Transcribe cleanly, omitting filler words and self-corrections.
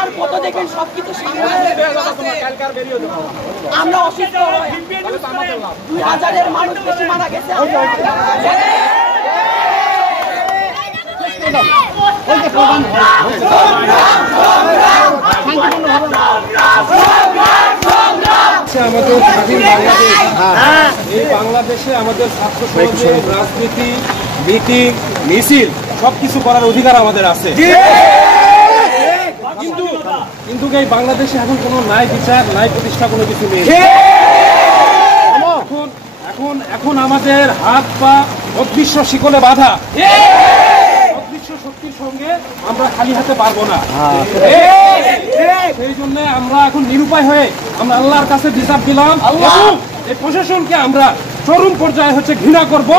আর কত দেখেন সবকিছু আমরা অসুস্থ 2000-এর মানুষ বেশি মারা গেছে। আমাদের স্বাধীন বাংলাদেশ, এই বাংলাদেশে আমাদের ছাত্র সমাজের রাজনীতি, মিটিং, মিছিল সবকিছু করার অধিকার আমাদের আছে। কিন্তু এই বাংলাদেশে এখন কোনো ন্যায় বিচার, ন্যায় প্রতিষ্ঠা কোনো কিছু নেই। এখন আমাদের হাত পা অদৃশ্য শিকলে বাঁধা। অদৃশ্য শক্তির সঙ্গে আমরা খালি হাতে পারবো না। সেই জন্য আমরা এখন নিরুপায় হয়ে আমরা আল্লাহর কাছে বিচার দিলাম। এই প্রশাসনকে আমরা চরম পর্যায়ে ঘৃণা করবো।